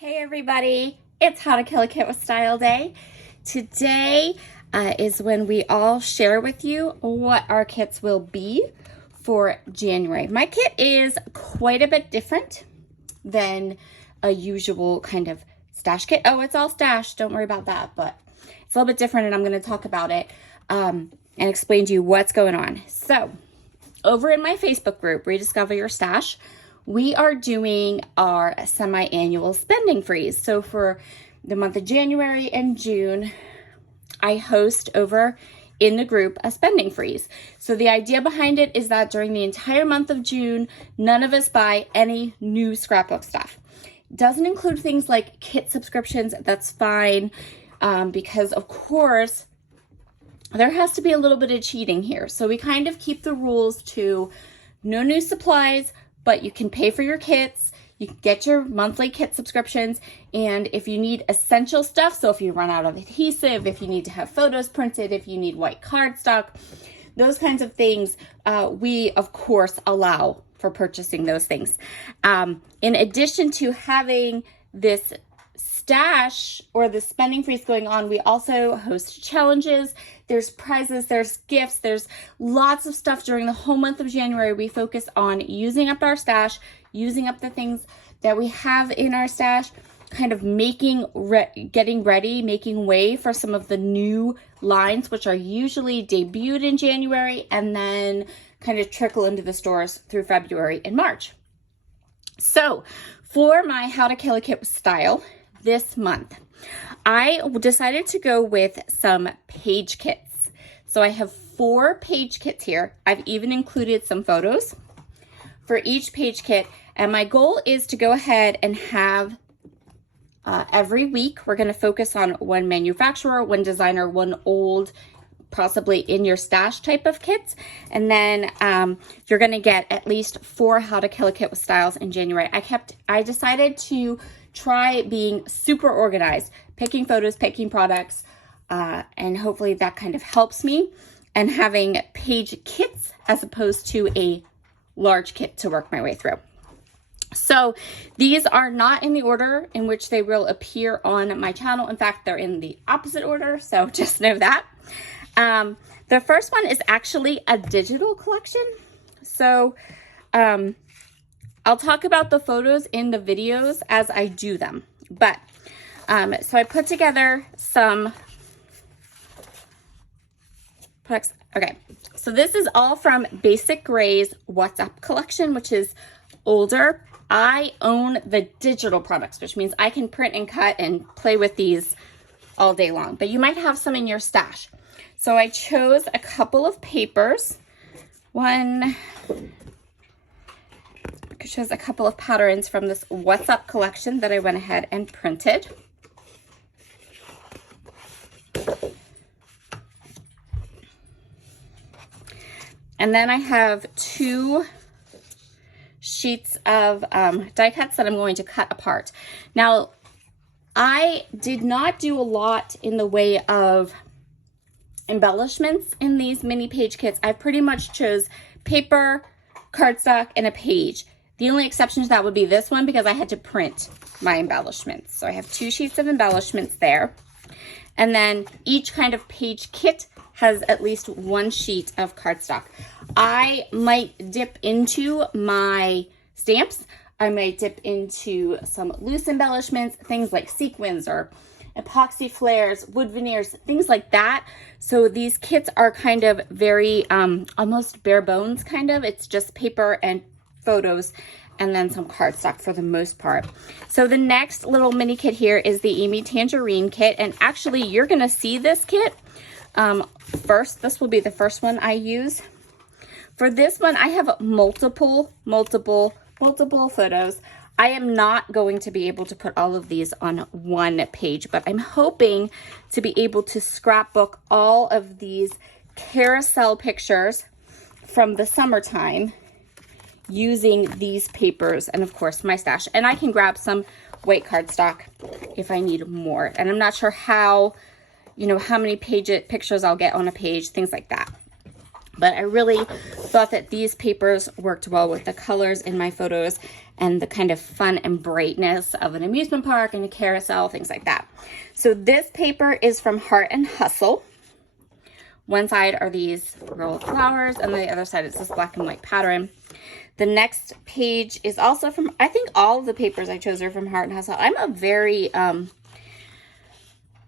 Hey everybody, it's How to Kill a Kit with Style Day. Today is when we all share with you what our kits will be for January. My kit is quite a bit different than a usual kind of stash kit. Oh, it's all stash, don't worry about that, but it's a little bit different and I'm going to talk about it and explain to you what's going on. So, over in my Facebook group, Rediscover Your Stash, we are doing our semi-annual spending freeze. So for the month of January and June, I host over in the group a spending freeze. So the idea behind it is that during the entire month of June, none of us buy any new scrapbook stuff. It doesn't include things like kit subscriptions. That's fine because of course, there has to be a little bit of cheating here. So we kind of keep the rules to no new supplies, but you can pay for your kits, you can get your monthly kit subscriptions, and if you need essential stuff, so if you run out of adhesive, if you need to have photos printed, if you need white cardstock, those kinds of things, we of course allow for purchasing those things. In addition to having this stash or the spending freeze going on, we also host challenges. There's prizes, there's gifts, there's lots of stuff during the whole month of January. We focus on using up our stash, using up the things that we have in our stash, kind of getting ready, making way for some of the new lines, which are usually debuted in January and then kind of trickle into the stores through February and March. So for my How to Kill a Kit with Style this month, I decided to go with some page kits. So I have 4 page kits here. I've even included some photos for each page kit. And my goal is to go ahead and have every week, we're going to focus on one manufacturer, one designer, one old, possibly in your stash type of kits. And then you're going to get at least 4 How to Kill a Kit with Styles in January. I decided to try being super organized, picking photos, picking products, and hopefully that kind of helps me, and having page kits as opposed to a large kit to work my way through. So these are not in the order in which they will appear on my channel. In fact, they're in the opposite order, so just know that. The first one is actually a digital collection. So I'll talk about the photos in the videos as I do them. But so I put together some products. Okay, so this is all from Basic Gray's What's Up collection, which is older. I own the digital products, which means I can print and cut and play with these all day long. But you might have some in your stash. So I chose a couple of papers. I chose a couple of patterns from this What's Up collection that I went ahead and printed. And then I have 2 sheets of die cuts that I'm going to cut apart. Now, I did not do a lot in the way of embellishments in these mini page kits. I pretty much chose paper, cardstock, and a page. The only exception to that would be this one because I had to print my embellishments. So I have 2 sheets of embellishments there. And then each kind of page kit has at least 1 sheet of cardstock. I might dip into my stamps. I might dip into some loose embellishments, things like sequins or epoxy flares, wood veneers, things like that. So these kits are kind of very almost bare bones kind of. It's just paper and photos and then some cardstock for the most part. So the next little mini kit here is the Amy Tangerine kit. And actually you're gonna see this kit first. This will be the first one I use. For this one, I have multiple photos. I am not going to be able to put all of these on one page, but I'm hoping to be able to scrapbook all of these carousel pictures from the summertime using these papers and of course my stash. And I can grab some white cardstock if I need more. And I'm not sure how many pictures I'll get on a page, things like that. But I really thought that these papers worked well with the colors in my photos. and the kind of fun and brightness of an amusement park and a carousel, things like that. So this paper is from Heart and Hustle. One side are these roll of flowers, and the other side is this black and white pattern. The next page is also from, I think all of the papers I chose are from Heart and Hustle. I'm a very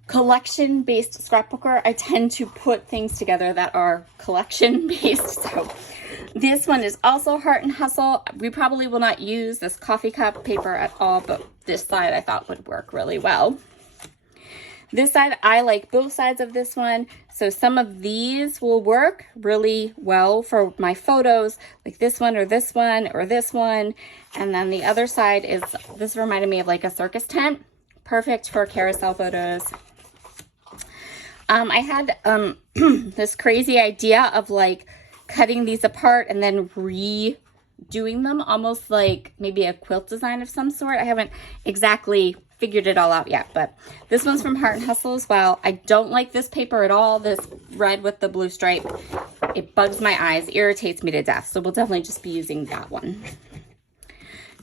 collection-based scrapbooker. I tend to put things together that are collection-based. So this one is also Heart and Hustle. We probably will not use this coffee cup paper at all, but this side I thought would work really well. This side, I like both sides of this one. So some of these will work really well for my photos, like this one or this one or this one. And then the other side is, this reminded me of like a circus tent. Perfect for carousel photos. I had this crazy idea of like cutting these apart and then redoing them, almost like maybe a quilt design of some sort. I haven't exactly figured it all out yet, but this one's from Heart and Hustle as well. I don't like this paper at all, this red with the blue stripe. It bugs my eyes, irritates me to death, so we'll definitely just be using that one.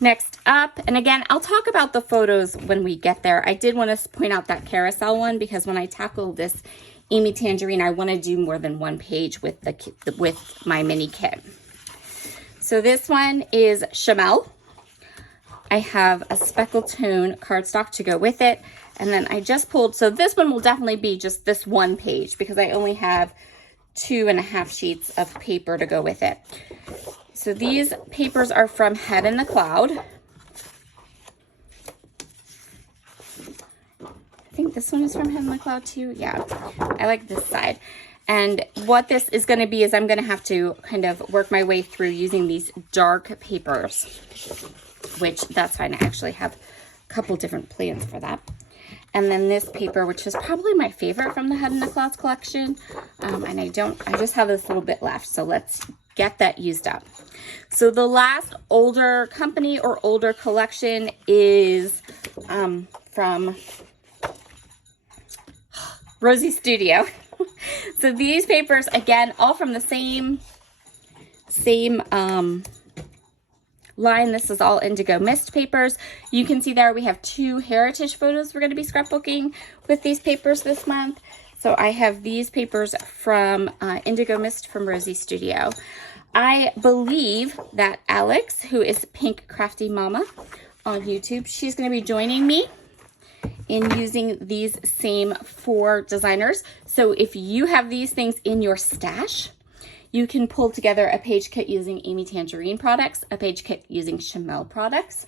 Next up, and again, I'll talk about the photos when we get there. I did want to point out that carousel one because when I tackle this Amy Tangerine, I want to do more than one page with with my mini kit. So this one is Chamel. I have a speckle tone cardstock to go with it, and then I just pulled, so this one will definitely be just this one page because I only have 2.5 sheets of paper to go with it. So these papers are from Head in the Cloud. I think this one is from Head in the Cloud too. Yeah, I like this side. And what this is going to be is I'm going to have to kind of work my way through using these dark papers, which that's fine. I actually have a couple different plans for that. And then this paper, which is probably my favorite from the Head in the Clouds collection. And I just have this little bit left. So let's get that used up. So the last older company or older collection is from Rosie Studio. So these papers, again, all from the same line. This is all Indigo Mist papers. You can see there we have 2 heritage photos we're going to be scrapbooking with these papers this month. So I have these papers from Indigo Mist from Rosie Studio. I believe that Alex, who is Pink Crafty Mama on YouTube, she's going to be joining me in using these same 4 designers. So if you have these things in your stash, you can pull together a page kit using Amy Tangerine products, a page kit using Chamel products,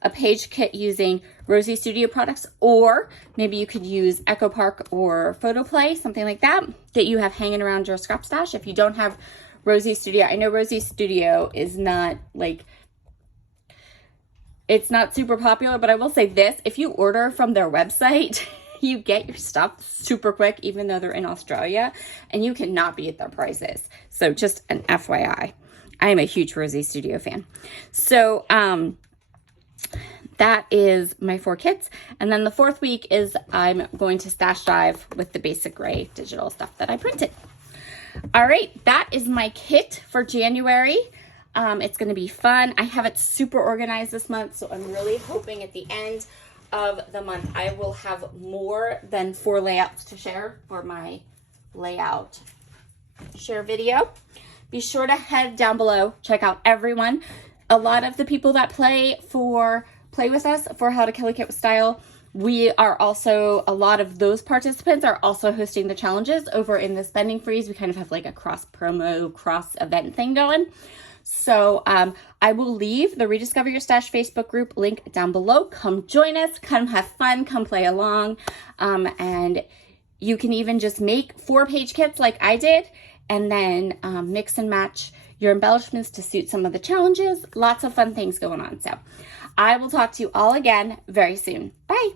a page kit using Rosie Studio products, or maybe you could use Echo Park or Photoplay, something like that, that you have hanging around your scrap stash. If you don't have Rosie Studio, I know Rosie Studio is not like, it's not super popular, but I will say this, if you order from their website, you get your stuff super quick, even though they're in Australia, and you cannot beat their prices. So just an FYI. I am a huge Rosie Studio fan. So that is my 4 kits. And then the 4th week is I'm going to stash dive with the basic gray digital stuff that I printed. All right, that is my kit for January. It's going to be fun. I have it super organized this month, so I'm really hoping at the end of the month I will have more than 4 layouts to share for my layout share video. Be sure to head down below, check out everyone. A lot of the people that play with us for How to Kill a Kit with Style, we are also, a lot of those participants are also hosting the challenges over in the Spending Freeze. We kind of have like a cross promo, cross event thing going. So I will leave the Rediscover Your Stash Facebook group link down below. Come join us, come have fun, come play along. And you can even just make 4-page kits like I did, and then mix and match your embellishments to suit some of the challenges. Lots of fun things going on. So I will talk to you all again very soon. Bye.